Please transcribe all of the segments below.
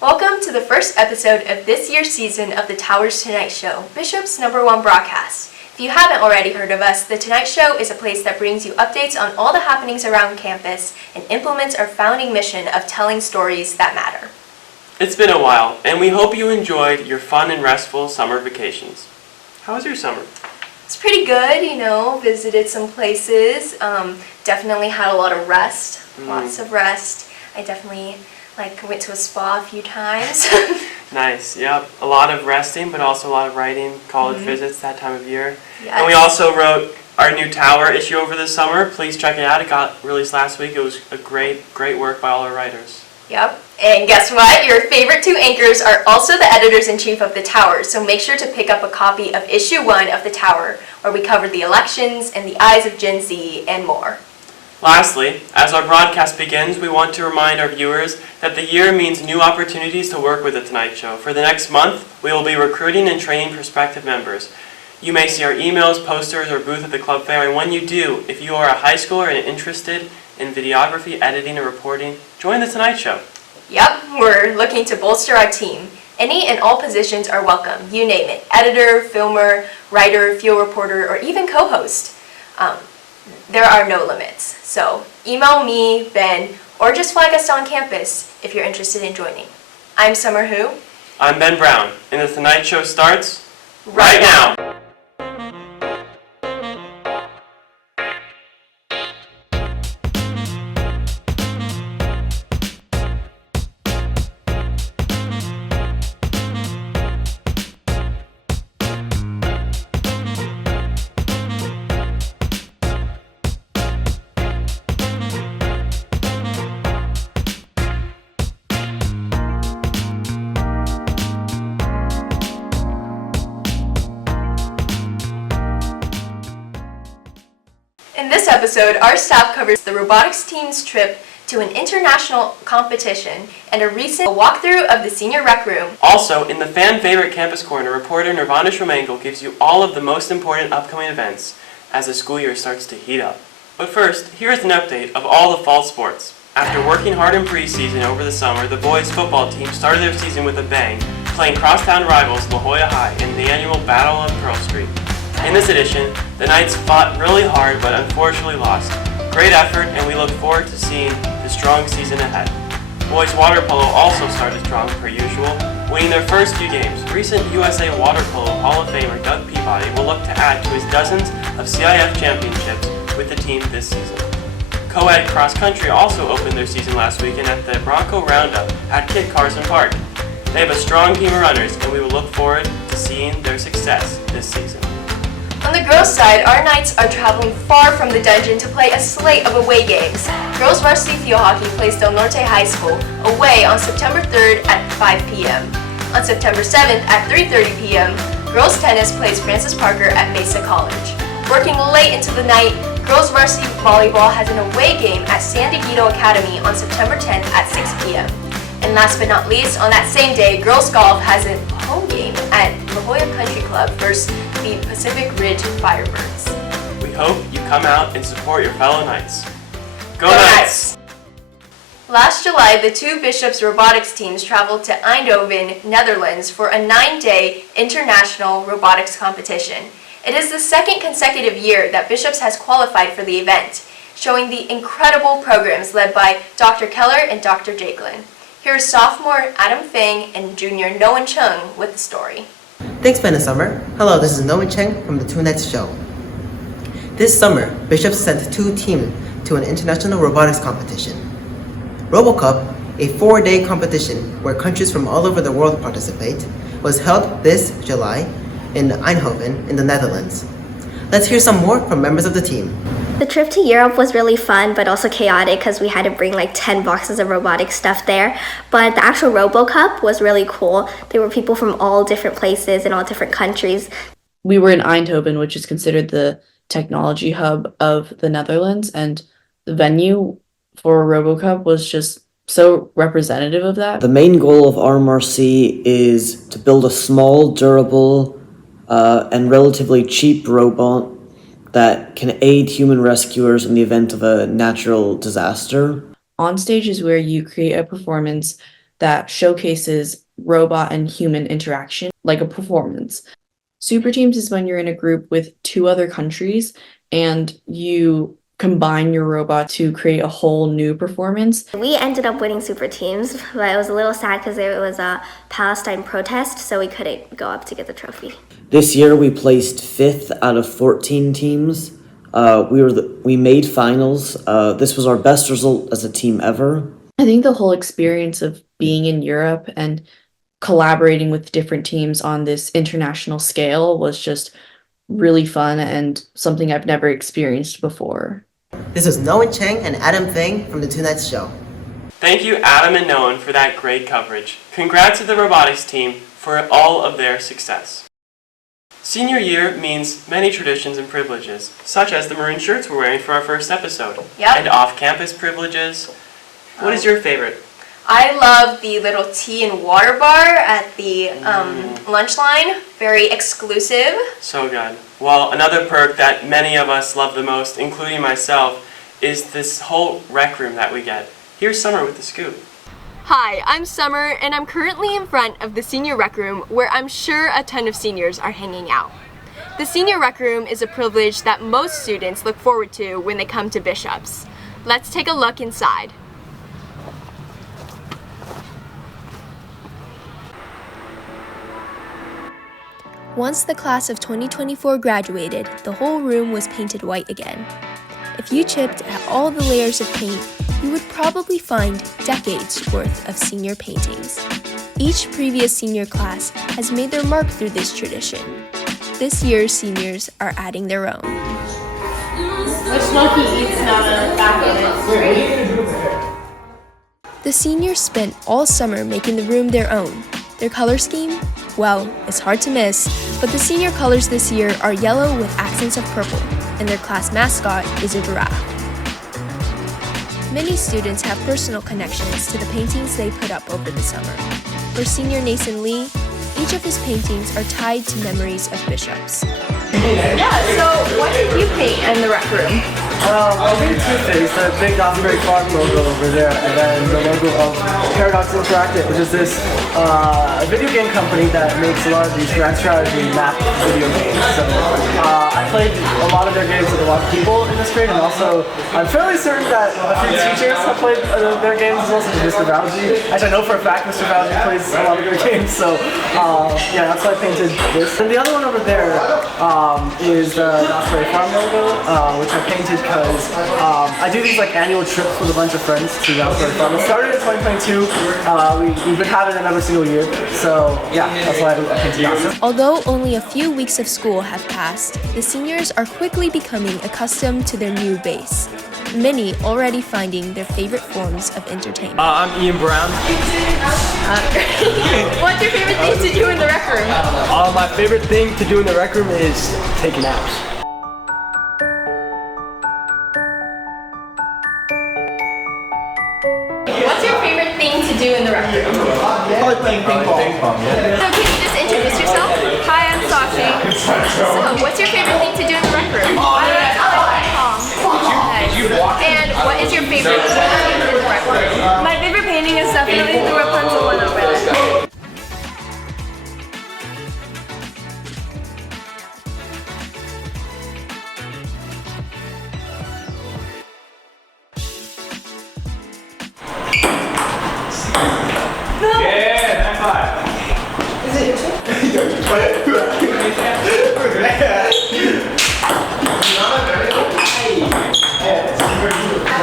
Welcome to the first episode of this year's season of The Towers Tonight Show, Bishop's #1 broadcast. If you haven't already heard of us, The Tonight Show is a place that brings you updates on all the happenings around campus and implements our founding mission of telling stories that matter. It's been a while, and we hope you enjoyed your fun and restful summer vacations. How was your summer? It's pretty good, visited some places, definitely had a lot of rest, lots of rest. I definitely went to a spa a few times. Nice, yep. A lot of resting, but also a lot of writing, college visits that time of year. Yes. And we also wrote our new Tower issue over the summer. Please check it out. It got released last week. It was a great work by all our writers. Yep. And guess what? Your favorite two anchors are also the editors-in-chief of The Tower, so make sure to pick up a copy of issue 1 of The Tower, where we covered the elections and the eyes of Gen Z and more. Lastly, as our broadcast begins, we want to remind our viewers that the year means new opportunities to work with The Tonight Show. For the next month, we will be recruiting and training prospective members. You may see our emails, posters, or booth at the club fair, and when you do, if you are a high schooler and interested in videography, editing, or reporting, join The Tonight Show. Yep, we're looking to bolster our team. Any and all positions are welcome. You name it. Editor, filmer, writer, field reporter, or even co-host. There are no limits. So email me, Ben, or just flag us on campus if you're interested in joining. I'm Summer Who. I'm Ben Brown, and The Tonight Show starts right now. In this episode, our staff covers the robotics team's trip to an international competition and a recent walkthrough of the senior rec room. Also, in the fan favorite campus corner, reporter Nirvana Shiwmangal gives you all of the most important upcoming events as the school year starts to heat up. But first, here's an update of all the fall sports. After working hard in preseason over the summer, the boys football team started their season with a bang, playing crosstown rivals La Jolla High in the annual Battle of Pearl Street. In this edition, the Knights fought really hard but unfortunately lost. Great effort, and we look forward to seeing the strong season ahead. Boys water polo also started strong per usual, winning their first few games. Recent USA Water Polo Hall of Famer Doug Peabody will look to add to his dozens of CIF championships with the team this season. Co-ed cross country also opened their season last weekend at the Bronco Roundup at Kit Carson Park. They have a strong team of runners, and we will look forward to seeing their success this season. On the girls' side, our Knights are traveling far from the dungeon to play a slate of away games. Girls varsity field hockey plays Del Norte High School away on September 3rd at 5 p.m. On September 7th at 3:30 p.m., girls tennis plays Francis Parker at Mesa College. Working late into the night, girls varsity volleyball has an away game at San Diego Academy on September 10th at 6 p.m. And last but not least, on that same day, girls golf has a home game at La Jolla Country Club versus the Pacific Ridge Firebirds. We hope you come out and support your fellow Knights. Go Knights! Last July, the two Bishops robotics teams traveled to Eindhoven, Netherlands for a 9-day international robotics competition. It is the second consecutive year that Bishops has qualified for the event, showing the incredible programs led by Dr. Keller and Dr. Jakelin. Here's sophomore Adam Feng and junior Noan Chung with the story. Thanks, Ben and Summer. Hello, this is Noan Cheng from the Two Nights Show. This summer, Bishops sent 2 teams to an international robotics competition. RoboCup, a 4-day competition where countries from all over the world participate, was held this July in Eindhoven in the Netherlands. Let's hear some more from members of the team. The trip to Europe was really fun, but also chaotic because we had to bring 10 boxes of robotic stuff there. But the actual RoboCup was really cool. There were people from all different places and all different countries. We were in Eindhoven, which is considered the technology hub of the Netherlands, and the venue for RoboCup was just so representative of that. The main goal of RMRC is to build a small, durable, and relatively cheap robot that can aid human rescuers in the event of a natural disaster. On stage is where you create a performance that showcases robot and human interaction like a performance. Super teams is when you're in a group with 2 other countries and you combine your robot to create a whole new performance. We ended up winning super teams, but it was a little sad because it was a Palestine protest, so we couldn't go up to get the trophy. This year we placed 5th out of 14 teams. We made finals. This was our best result as a team ever. I think the whole experience of being in Europe and collaborating with different teams on this international scale was just really fun and something I've never experienced before. This was Noah Cheng and Adam Fang from the Two Nights Show. Thank you, Adam and Noah, for that great coverage. Congrats to the robotics team for all of their success. Senior year means many traditions and privileges, such as the maroon shirts we're wearing for our first episode. Yep. And off-campus privileges. What is your favorite? I love the little tea and water bar at the lunch line. Very exclusive. So good. Well, another perk that many of us love the most, including myself, is this whole rec room that we get. Here's Summer with the scoop. Hi, I'm Summer, and I'm currently in front of the senior rec room where I'm sure a ton of seniors are hanging out. The senior rec room is a privilege that most students look forward to when they come to Bishop's. Let's take a look inside. Once the class of 2024 graduated, the whole room was painted white again. If you chipped at all the layers of paint, you would probably find decades worth of senior paintings. Each previous senior class has made their mark through this tradition. This year's seniors are adding their own. The seniors spent all summer making the room their own. Their color scheme? Well, it's hard to miss, but the senior colors this year are yellow with accents of purple, and their class mascot is a giraffe. Many students have personal connections to the paintings they put up over the summer. For senior Nathan Lee, each of his paintings are tied to memories of Bishop's. Yeah, so what did you paint in the rec room? I made 2 things, the big Osprey Farm logo over there, and then the logo of Paradox Interactive, which is this video game company that makes a lot of these grand strategy map video games. So I played a lot of their games with a lot of people in this grade, and also I'm fairly certain that a few teachers have played their games as well, such as Mr. Bowsy. Actually, I know for a fact Mr. Bowsy plays a lot of their games, so yeah, that's why I painted this. And the other one over there is the Osprey Farm logo, which I painted because I do these like annual trips with a bunch of friends to the Osprey Farm. It started in 2022. We've been having it every single year, so yeah, that's why I painted that. Although only a few weeks of school have passed, the seniors are quickly becoming accustomed to their new base. Many already finding their favorite forms of entertainment. I'm Ian Brown. What's your favorite thing to do in the rec room? My favorite thing to do in the rec room is take naps. What's your favorite thing to do in the rec room? Probably playing ping pong. So can you just introduce yourself? Hi, I'm Sashi. So what's your favorite thing to do in the rec room? I like ping pong. And what is your favorite painting in the rec room? My favorite painting is definitely the Rapunzel one over there.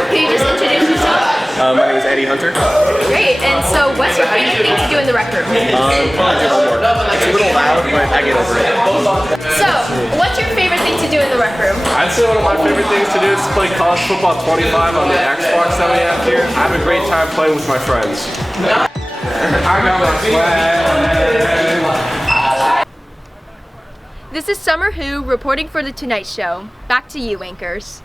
Can you just introduce yourself? My name is Eddie Hunter. Great, and so what's your favorite thing to do in the rec room? Probably do homework. It's a little loud, but I get over it. So, what's your favorite thing to do in the rec room? I'd say one of my favorite things to do is play College Football 25 on the Xbox that we have here. I have a great time playing with my friends. I got my swag. This is Summer Who reporting for The Tonight Show. Back to you, anchors.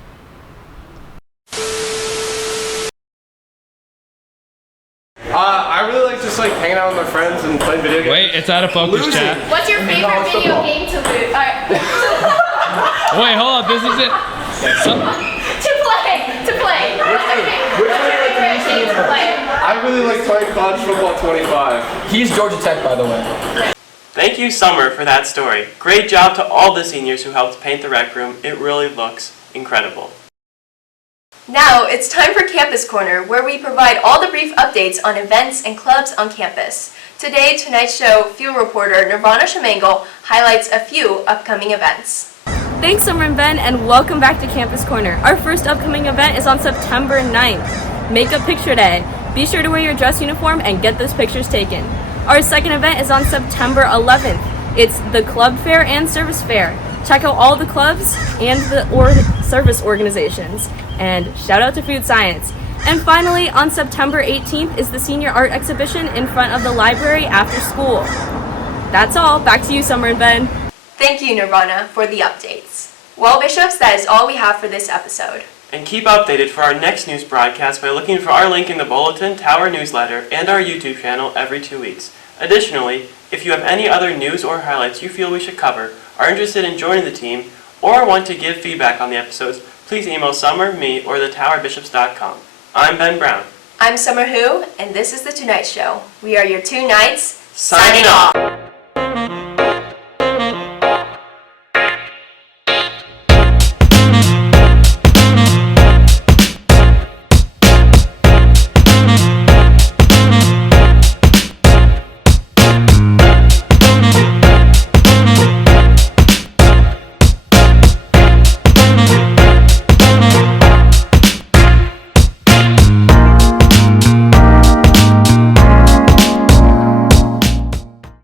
I really like just like hanging out with my friends and playing video games. Wait, it's out of focus, chat. What's your favorite video game to lose? Wait, hold on, this is it. To play. What's your favorite game to play? I really like playing college football 25. He's Georgia Tech, by the way. Thank you, Summer, for that story. Great job to all the seniors who helped paint the rec room. It really looks incredible. Now it's time for Campus Corner, where we provide all the brief updates on events and clubs on campus. Today, tonight's show field reporter Nirvana Shiwmangal highlights a few upcoming events. Thanks, Summer and Ben, and welcome back to Campus Corner. Our first upcoming event is on September 9th, Makeup Picture Day. Be sure to wear your dress uniform and get those pictures taken. Our second event is on September 11th. It's the Club Fair and Service Fair. Check out all the clubs and the service organizations. And shout out to Food Science. And finally, on September 18th is the Senior Art Exhibition in front of the library after school. That's all. Back to you, Summer and Ben. Thank you, Nirvana, for the updates. Well, Bishops, that is all we have for this episode. And keep updated for our next news broadcast by looking for our link in the Bulletin, Tower newsletter, and our YouTube channel every 2 weeks. Additionally, if you have any other news or highlights you feel we should cover, are interested in joining the team, or want to give feedback on the episodes, please email Summer, me, or thetowerbishops.com. I'm Ben Brown. I'm Summer Hu, and this is The Tonight Show. We are your two Knights, Signing off.